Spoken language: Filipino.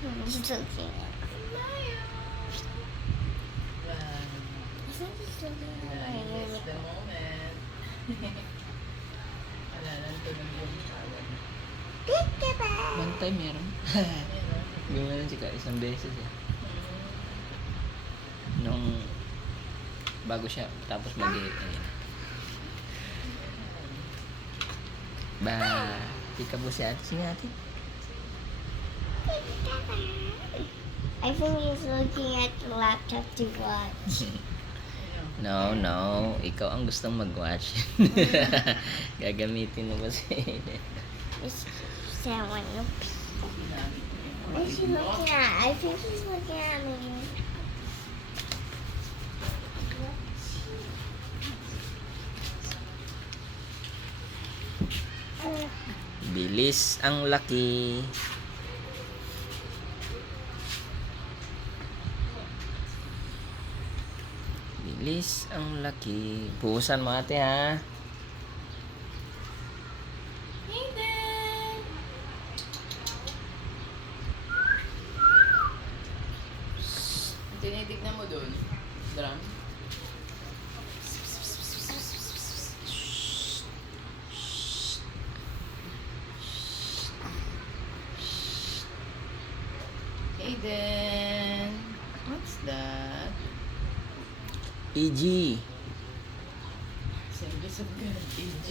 He's looking at Smile. Run. I think he's looking at my It's the unicorn. moment. Wala nang tunog yung tawag. One time meron. Gumanon si Ka isang beses eh. Nung bago siya tapos ayun. Ba, tika po si ate. Sige ate. I think he's looking at the laptop to watch. No, no. Ikaw ang gustong mag-watch. Gagamitin mo kasi. Is someone else? What is he looking at? I think he's looking at me. Bilis ang laki. Bilis ang laki. Buhusan mo ate ha. Hayden! Tinitignan mo dun. Drum. Hayden! What's that? EG. Siyempre, sabi ka ng TG.